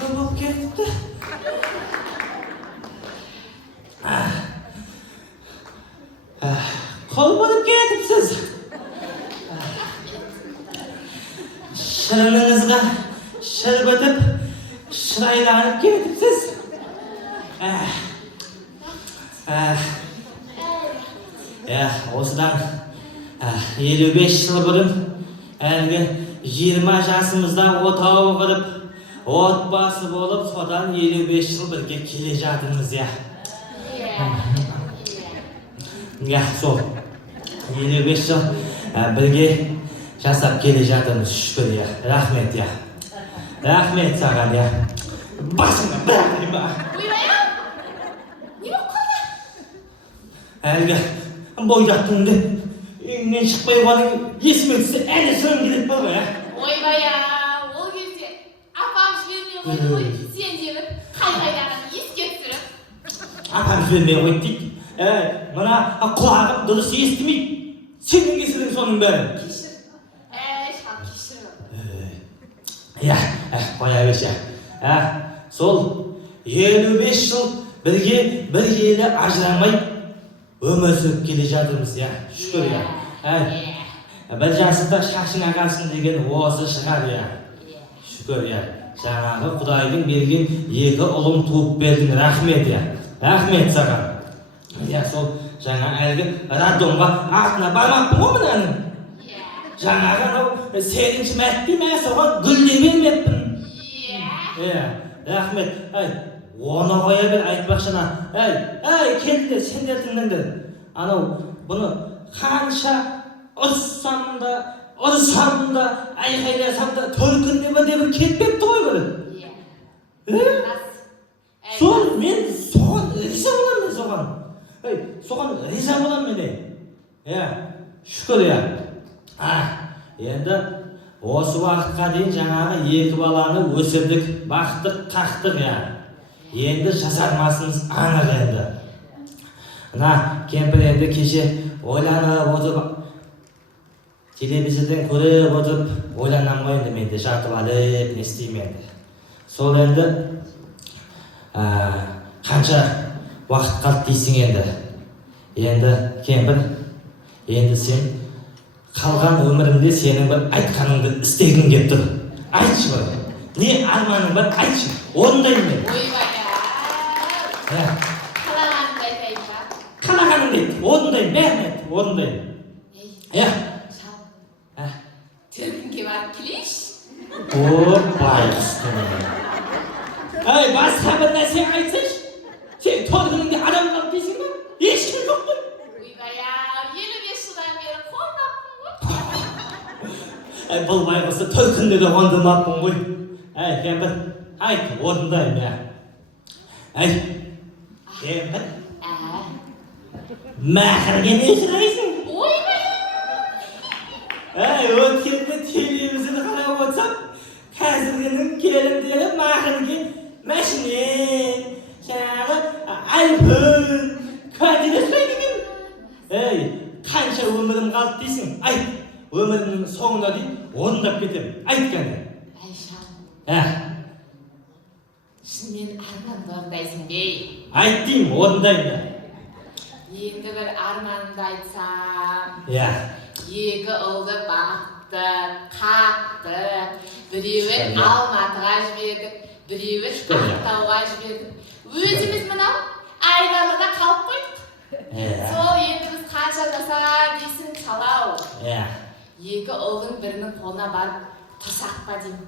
Uyku болып кетті. Қол болып кетіпсіз. Шырыныңызға шыр бітіп, шырайланып кетіпсіз. Осыдан 55 жыл бұрын әлгі 20 жасымызда отау құрып, отбасы болып, содан 55 жыл бірге келе жатырмыз, сол 55 жыл бірге жасап келе жатырмыз, шүкір, рахмет, рахмет саған, басыңа бәрі ба. Не болып қалды? Әлгі бойдақтыңды үйіңнен шықпай қалың есіме түсті, әлі соң келіп бар ғой, Ойбай, ол кезде апам жібермей қойды ғой, сен деп қай-қайдағын еске түсіріп. Апам жібермей қойды дейді. Мына құлағым дұрыс естімейді. Сенің кесірің соның бәрі. Кешір. Шал кешір. Қоя берші. Сол 55 жыл бірге бір елі ажырамай өмір сүріп келе жатырмыз, шүкір, бір жасықта шашыңа қалсын деген осы шығар, шүкір, жаңағы Құдайдың берген 2 ұлым туып бердің, рахмет, рахмет саған. Сол жаңа әлгі радомға артына бармаппын ғой мұнаның. Жаңағы сегізінші мәртебе соған гүлде бермеппін. Рахмет. Оны қоя бер, айтпақшына. Келдіңдер, сендер тыңдыңдар. Бұны қанша ұрсам да, айқайласам да, төркінде бір кетпепті ғой бірі. Сол мен соған риза боламын, соған риза боламын. Шүкір, енді осы уақытқа дейін жаңағы 2 баланы өсірдік, бақтық, қақтық, енді жасармасымыз анық енді. Кемпір енді кеше ойланып отырып, телевизордан көріп отырып, ойланам ғой енді менде жатып алып, не істеймін енді. Сол енді қанша уақыт қалды дейсің енді. Енді кемпір, енді сен қалған өмірімде сенің бір айтқаныңды істегім келіп тұр. Айтшы бар. Не арманың бар, айтшы. Орындайын мен. Қалағаныңды айтайын ба? Қалағаныңды айт, орындайын, орындайын. Шал, төркінге барып келейші? Байғыстың. Басқа бір нәрсе айтсайшы. Сен төркініңде адам қалып дейсің ба? Ешкім жоқ қой. 55 жылдан бері қонмаппын ғой. Бұл байғысы төркінде де қондырмаппын ғой. Кемпір, айт, орындайын, Кемпір, мақырге не сұрайсың? Өткенде телевизорды қарап отырсам, қазіргінің келімдері мақырге машине, жаңағы айфон, квартира сұрайды екен. Қанша өмірім қалды дейсің? Айт, өмірімнің соңына дейін орындап кетем. Айт кәне. Шал, шынымен арманды орындайсың бей? Айт деймін, орындайын да. Енді бір арманымды айтсам, 2 ұлды бақтық, қақтық, біреуін Алматыға жібердік, біреуін Ақтауға жібердік. Өзіміз мынау Айдалыда қалып қойдық. Сол енді біз қанша жасар дейсің салау. 2 ұлдың бірінің қолына барып тұрсақ па деймін.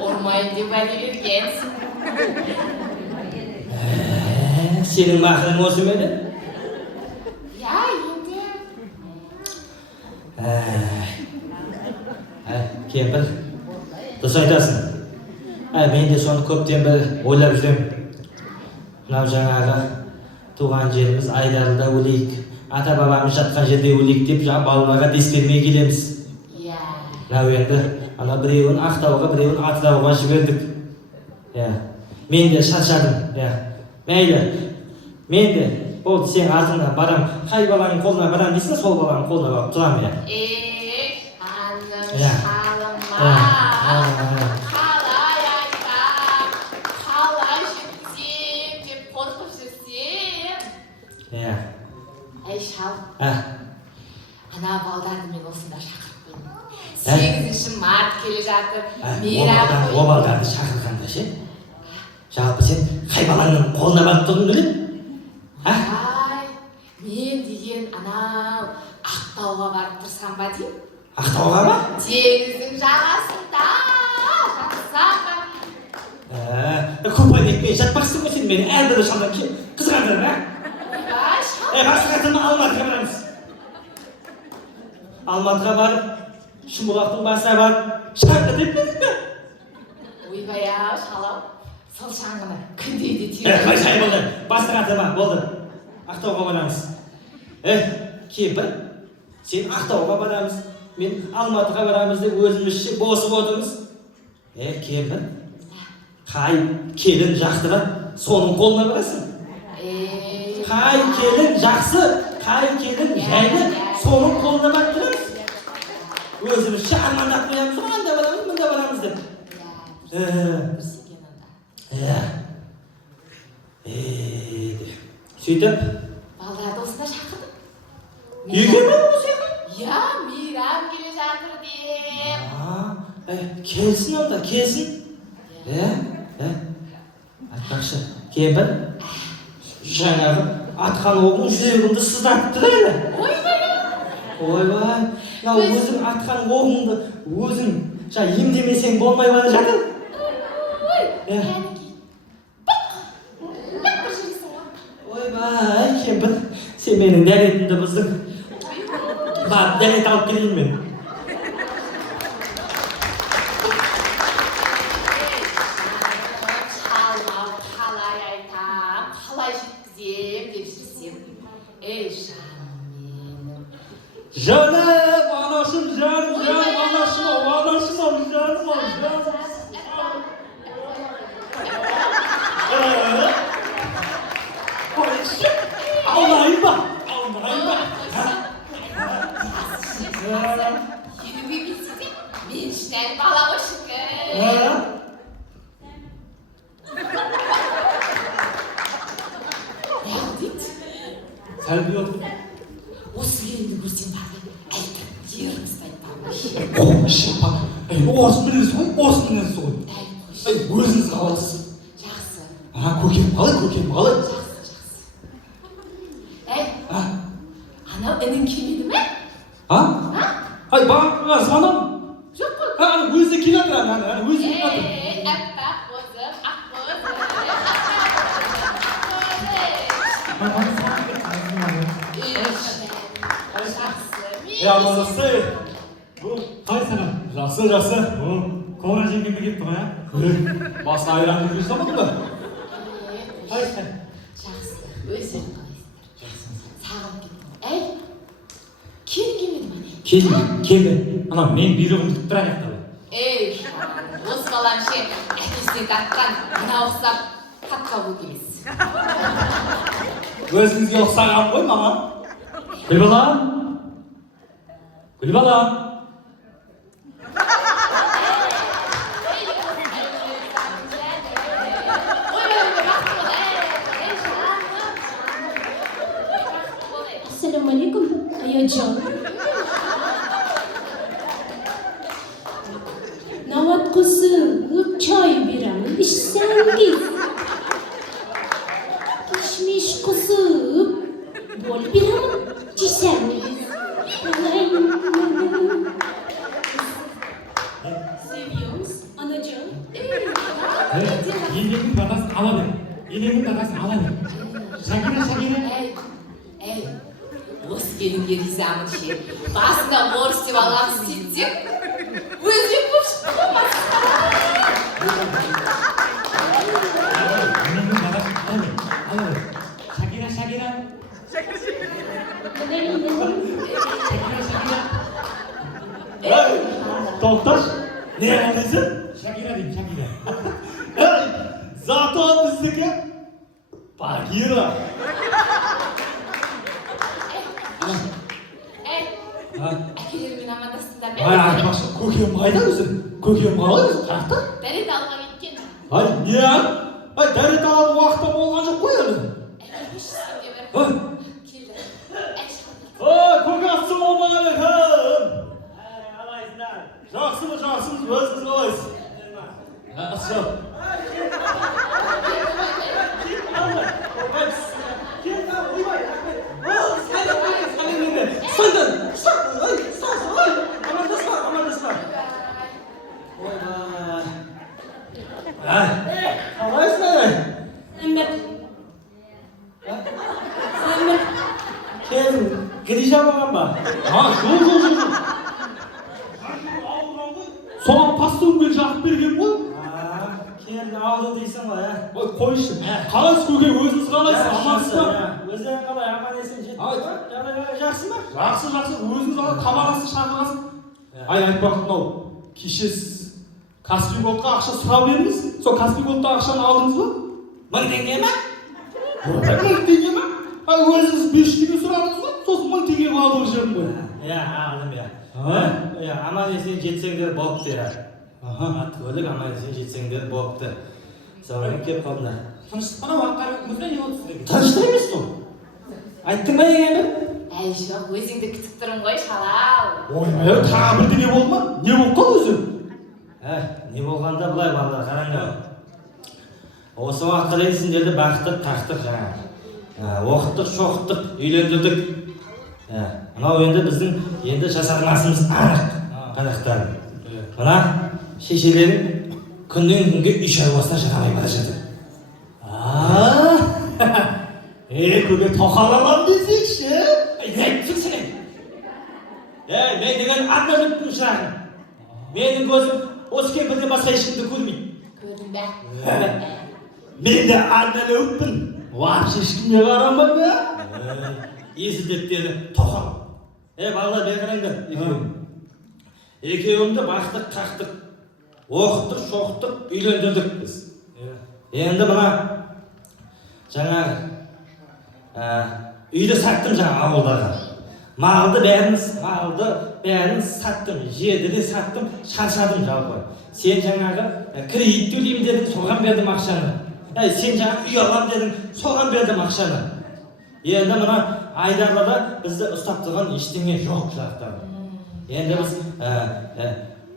Ұрмайын деп әлі бергенсің. Сенің мақырың осы мені? Енді. Кемпір, дұрыс айтасың. Мен де соны көптен бір ойлап жүрем. Мынау жаңағы туған жеріміз Айдалыда өлейік, ата-бабамыз жатқан жерде өлейік деп балаларға дес бермей келеміз. Мынау енді біреуін Ақтауға, біреуін Атырауға жібердік. Мен де шаршадым. Мейлі, мен де болды, сен артыңа барам, қай баланың қолына барам дейсің, сол баланың қолына барып тұрам. Ханым, қалай айтам, қалай жеткізем деп қорқып жүрсем. Әй шал, ана балдарды мен осында шақырып қойдым. 8 март келе жатыр, мейрам. О балдарды шақырғанда ше? Жалпы сен қай балаңның қолына барып тұрғың келеді? Мен деген анау Ақтауға барып тұрсам ба деймін. Ақтауға ба? Теңіздің жағасында жатсам ба деймін. Купальникпен жатпақсың ғой сен мені әрбір шалдан қызғандырып, Басқатырма Алматыға барамыз. Алматыға барып, Шымбұлақтың басына барып, шаңғы деп бердік пе? Ойбай-ау, шалау, сол шаңғыны күндейде түйіп. Қайшай болды, басқатырма, болды. Ақтауға барамыз. Кемпір, сен Ақтауға барамыз, мен Алматыға барамыз деп өзімізше босып отырмыз. Кемпір, қай келін жақтыра, соның қолына барасың. Қай келін жақсы, қай келін жайлы, соның қолына барып тұрамыз. Өзімізше армандап қоямыз, анда барамыз, мында барамыз деп. Сөйтіп? Балдарды осында шақырдым. Үйге ме осы? мейрам келе жатыр деп. Келсін онда, келсін. Айтпақшы, кемпір, жаңағы атқан оғың жүрегімді сыздатып тұр әлі. Ойбай, өзің атқан оғыңды өзің емдемесең болмай бара жатыр. Ойбай, кемпір, сен менің дәретімді бұздың. Барып дәрет алып келейін мен. Қалай айтам, қалай жеткізем деп жүрсем. Жаным менің. Жаным, анашым, жаным, анашым, жаным. Алмайын ба? Елуге келсе де, мен үшін әлі бала ғой шүкір. Сәл бір отыр. Осы келінді көрсем бағы, әлгі жерін ұстайды бағы. Орыс білесіз ғой, өзіңіз қалайсыз? Жақсы. Көкем қалай? Жақсы. Анау інің келмеді ме? Баға звонам. Жоқ қой. Өзі келе жатыр, өзі келе жатыр. Әппақ қозым, ақ қозым. Жақсы. Қай саған? Жақсы. Қоңыр жеңгемді келіп тұр, Басқа айранды жүрсе болдың ба? Жақсы. Өздерің қалайсыздар? Сағынып кеттім. Келмеді ма не? Келді. Мен бүйрегімді күтіп тұрайын ақтабы. Осы балам ше, әкесіне тартқан, мына ұқсап, қатқа бұл емес. Өзіңізге ұқсаған ғой, мама. Гүлбала. Ассалаумалейкум, Аяджан. Наватқысы чай беремін, ішсеңіз. Кишмиш қысып, бол беремін, жесеңіз. Seviyoruz, anacığım. Yengemin dadasını alalım. Şakira. Осы келінге ризамын ше. Басында орыс деп алған істетсем, өзбек болып шықты болмас. Шакира. Тоқташ, не yapıyorsun? Шакира деймін, Шакира. Зато біздікі Багира. Әкелермен амандастыңдар ма? айтпақшы, көкем қайда өзі? Көкем қалай өзі? Қаяқта? дәрет алуға кеткен. Ай, не? Ай, дәрет алатын уақытта болған жоқ қой әлі. Әкелмеші сенде бір. Ой. Келді. Көке, ассалаумағалейкум. Қалайсыздар? Жақсымыз, өзіңіз қалайсыз? Асыл. Гриша болған ба? Жоқ. Соған постумен жақып берген ғой? Келді алды дейсің ғой, Ой, қойшы. Қалайсыз көке, өзіңіз қалайсыз? Амансыз ба? Өздерің қалай, аман есен жетті ма? Жақсы ма? Жақсы. Өзіңіз алып табарасыз, шақырасыз. Айтпақ мынау, кеше сіз Каспий Голдқа ақша сұрап едіңіз. Сол Каспий Голдта ақшаны алдыңыз ба? 1000 теңге ма? 1000 теңге ма? Өзіңіз 500 теңге сұрадыңыз ғой? Сосын 1000 теңге алдыңыз жерім ғой. Алдым. Аман есен жетсеңдер болыпты. Көлік аман есен жетсеңдер болыпты. Соған кеп қалдыңдар. Тыныштық қана уақыттар өтмесіне не болды сіздерге? Тыныштық емес сол. Айттың ба егемен? Әй жоқ, өзіңді күтіп тұрмын ғой, шалау. Ойбай, тағы бірдеңе болды ма? Не болып қалды өзі? Не болғанда былай балалар, қараңдар. Осы уақытқа дейін сендерді бақтық, қақтық жаңағы. Оқыттық, шоқыттық, үйлендірдік. Мынау енді біздің енді жасармасымыз анық қазақтар. Мына шешелерің күннен күнге үй шаруасына жарамай бара жатыр. Көке тоқалалам десекші? Не айттың сен? Мен деген адынан өттім шырағым. Менің көзім осы кемпірден басқа ешкімді көрмейді. Көрдің бе? Мен де адынан өттім. Вообще ешкімге қарамай ба? Есілдеттері тоқал. Балалар бер қараңдар. Екеуімді бақтық, қақтық, оқыттық, шоқыттық, үйлендірдік біз. Енді мына жаңағы үйді саттым жаңа ауылдағы. Малды бәрін саттым, жерді де саттым, шаршадым жалпы. Сен жаңағы кредит төлеймін дедің, соған бердім ақшаны. Сен жаңа үй алам дедің, соған бердім ақшаны. Енді мына Айдарлада бізді ұстап тұрған ештеңе жоқ жақтар. Енді біз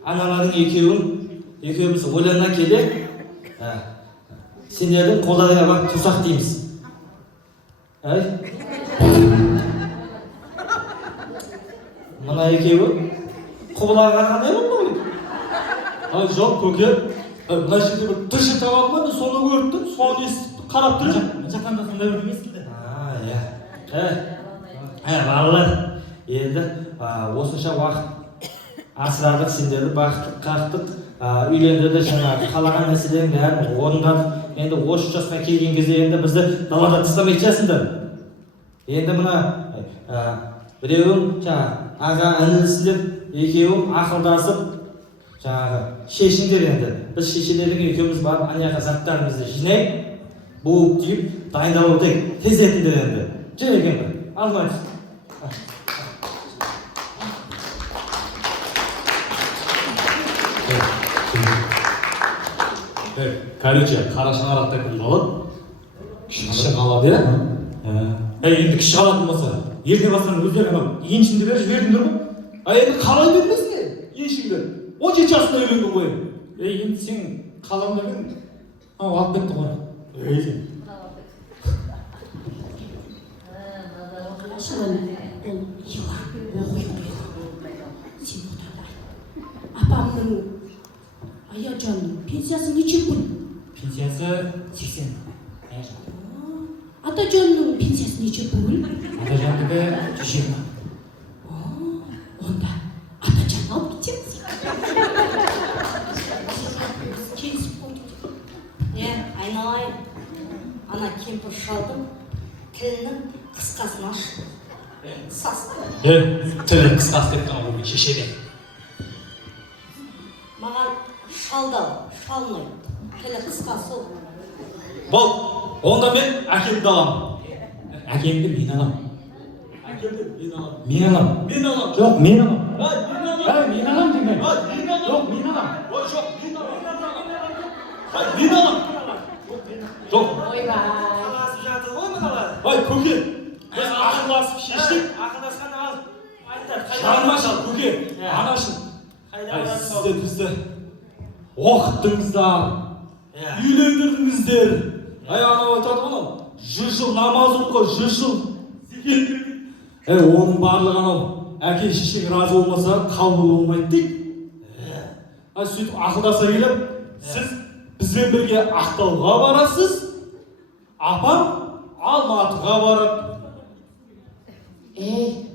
аналардың екеуіміз ойлана келе сендердің қолдарыңа барып тұрсақ дейміз. Мына екеуі құбылаға қандай болды ғой? Жоқ көке, мына жерде бір тірші табады ма? Мен соны көрдім, соны естіп қарап тұрмын. Жақанда сондай бір емескілді. Балалар, енді осынша уақыт асырадық, сендерді бақтық, қақтық, үйлендірді жаңағы қалаған мәселенің бәрін орындадық. Енді осы жасқа келген кезде енді бізді далада тастамай жатсыңдар. Енді мына біреуің аға інілісілер, екеуің ақылдасып жаңағы шешіңдер енді. Біз шешелердің екеуміз барып аяққа заттарымызды жинайық, буып түйіп дайындалып отырайық. Тездетіңдер енді. Жөнекең бір, алмайсыз. Короче, қара шаңырақта кім қалады? Кіші қалады, енді кіші қалатын болса, ерте бастан өздерің еншіңді беріп жібердіңдер ғой? Енді қалай бермесіне еншіңді? 17 жасында үйлендің ғой. Енді сен қаламда бердің? Алып кетті ғой. Апамның Аяжанның пенсиясы неше күн? Пенсиясы 80. Атажанның пенсиясы неше күн? Атажандікі 120. Онда Атажан алып кетеміз. Айналайын. Ана кемпір шалдың тілінің қысқасын ашты. Састы. Тілі қысқасы деп қана бұл шешеде. Маған шалдал, шалмай. Тілі қысқасы. Бол, онда мен әкемді аламын. Әкемді мен аламын. Әкемді мен аламын. Мен аламын. Мен аламын. Жоқ, мен аламын. Мен аламын. Мен аламын. мен алам. Жоқ. ойбай Қаласып жатыр ғой мыналар. Ай, көке. Біз ақылдасып шештік. Ақылдасқан ал. Айтар, Шығармашыл көке. Иә. Анашыл. Қайда Ай, барасың? сіздер бізді оқыттыңыздар. Иә. Үйлендірдіңіздер. Ай, анау айтады ғой анау. 100 жыл намаз оқы, 100 жыл зекет берді. Оның барлығы анау әке шешең разы болмаса қабыл болмайды дейді. Ай, сөйтіп ақылдаса келіп, сіз бізбен бірге Ақтауға барасыз, апам Алматыға барып. ей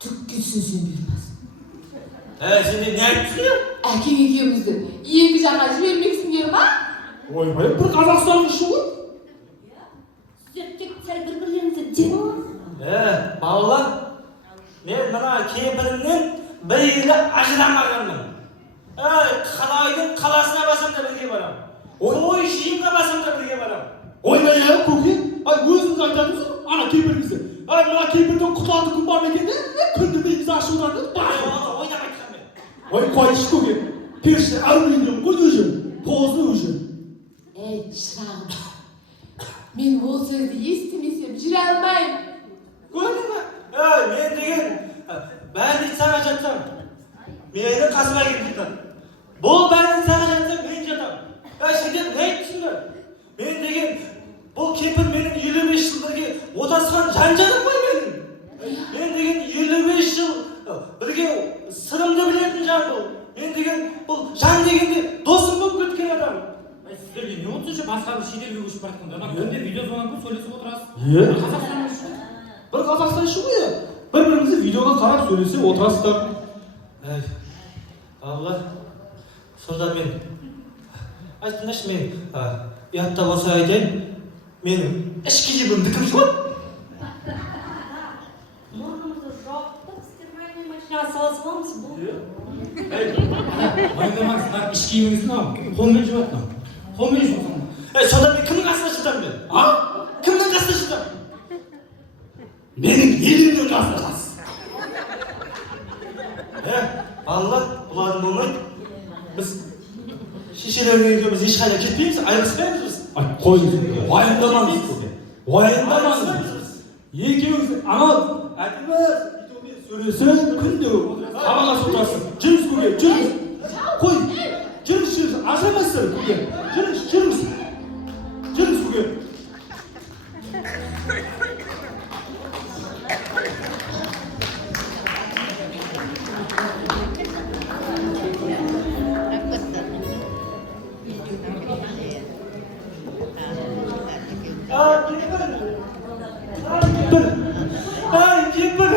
түкке түсінсең бұйырмас Сен не айттың? әкең екеумізді екі жаққа жібермексіңдер ма Ойбай, бір Қазақстан үшін ғой. Сіздер тек сәл бір-бірлеріңізді демалыңыз. Балалар, мен мына кемпірімнен бір елі ажырамағанмын. Қалайдың қаласына басам да бірге барам. Той жиынға басам да бірге барам. Ойбай, көке. Ай, өзіңіз айтадыңыз ғой, ана кемпіріңізді. Ай, мына кемпірдің құтылатын күн бар ма екен де? Күнді мейміз ашудан Ойнап айтқан мен. Ой, қойшы көке. Періште әулиенден ғой өзі. Позы өзі. ей шырағым мен ол сөзді естімесем жүре алмаймын Көрдің бе? Мен деген больницаға жатсам, мені қасыма келіп жатады. Бұл больницаға жатсам, мен жатам. Сендер не айттыңдар? Мен деген, бұл кемпір менің 55 жыл бірге отасқан жан-жаным ғой менің. Мен деген 55 жыл бірге сырымды білетін жан бұл. Мен деген, бұл жан дегенде досым болып кеткен адам. Ай, сіздерге не отсыншы басқа бір шетелге көшіп бара жатқандар? Күнде видеозвонокпен сөйлесіп отырасыз. Бір Қазақстан үшін ғой. Бір-біріңізді видеоға қарап сөйлесіп отырасыздар. Балалар, сонда мен айтыңдаршы, мен ұятта болса айтайын, менің ішкі жебімді кім жуады? Мұрнымызды жауаптап, сіздер майдай машинаға саласып аламыз бұл. Байқамаңыздар, іш киіміңізді алып, қолмен жуады. Қолмен жуады. Сонда мен кімнің қасына жатамын мен? Кімнің қасына жатамын? Менің елімнің қасына жас. Балалар, бұлардың болмайды. Біз шешелермен екеуміз ешқайда кетпейміз, айырылыспаймыз біз. Ай, қойыңыз, уайымдамаңыз көке. Уайымдамаңыз. Екеуіңіз анау әкіміз сөйлесіп күнде хабарласып отырасың. Жүріңіз көке, жүріңіз. Қой, жүріңіз, ажырамайсыздар көке. Жүріңіз. Жүріңіз көке. Кемпір.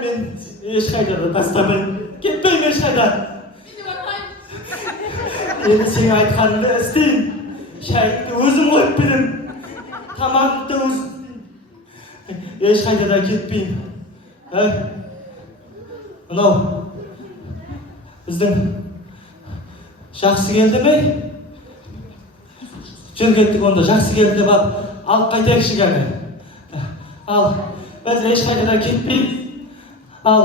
Мен ешқайда да тастамаймын. Кетпеймін ешқайда. мен де бармаймын Енді сен айтқаныңды істеймін. Шайымды өзім қойып беремін. Тамағымды өзім. Ешқайда да кетпеймін. Мынау біздің жақсы келді ме? Жүр кеттік онда, жақсы келді деп алып қайтайықшы кәне. Ал, біз ешқайда да кетпейміз. Ал.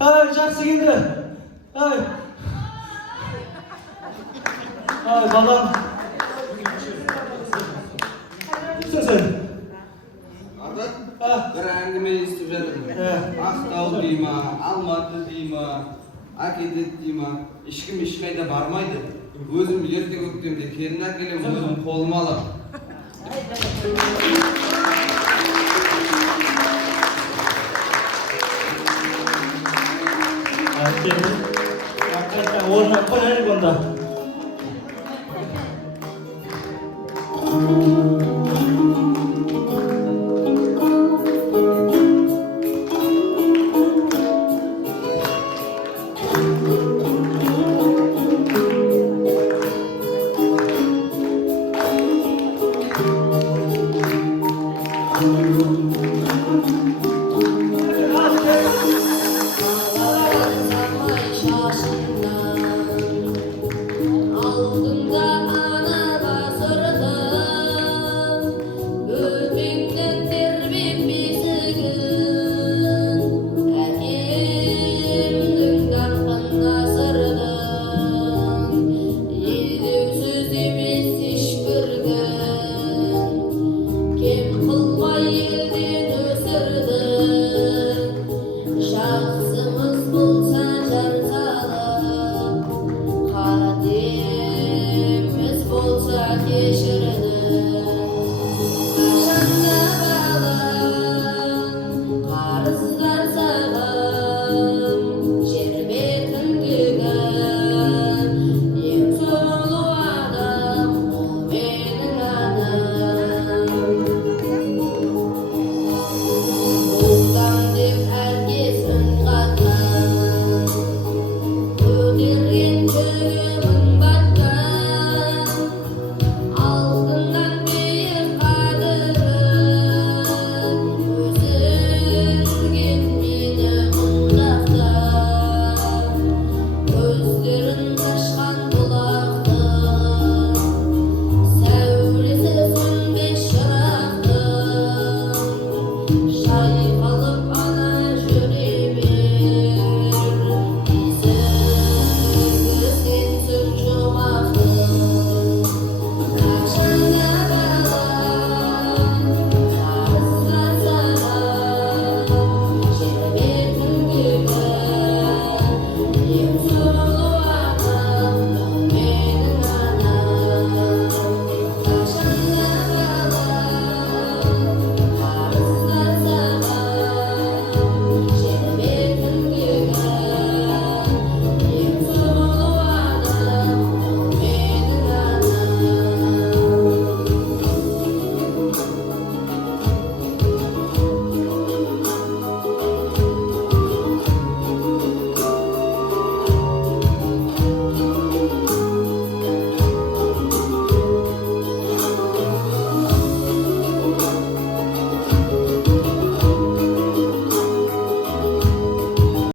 Жақсы келді. Ай, балам. Кімсің сен? бір әңгіме естіп жатырмын. Ақтау дей ма, Алматы дей ма, әкетеді дей ма, ешкім ешқайда бармайды. Өзім ерте көктемде келін әкелемін, өзім қолыма аламын. Қайта орнына қояйық онда.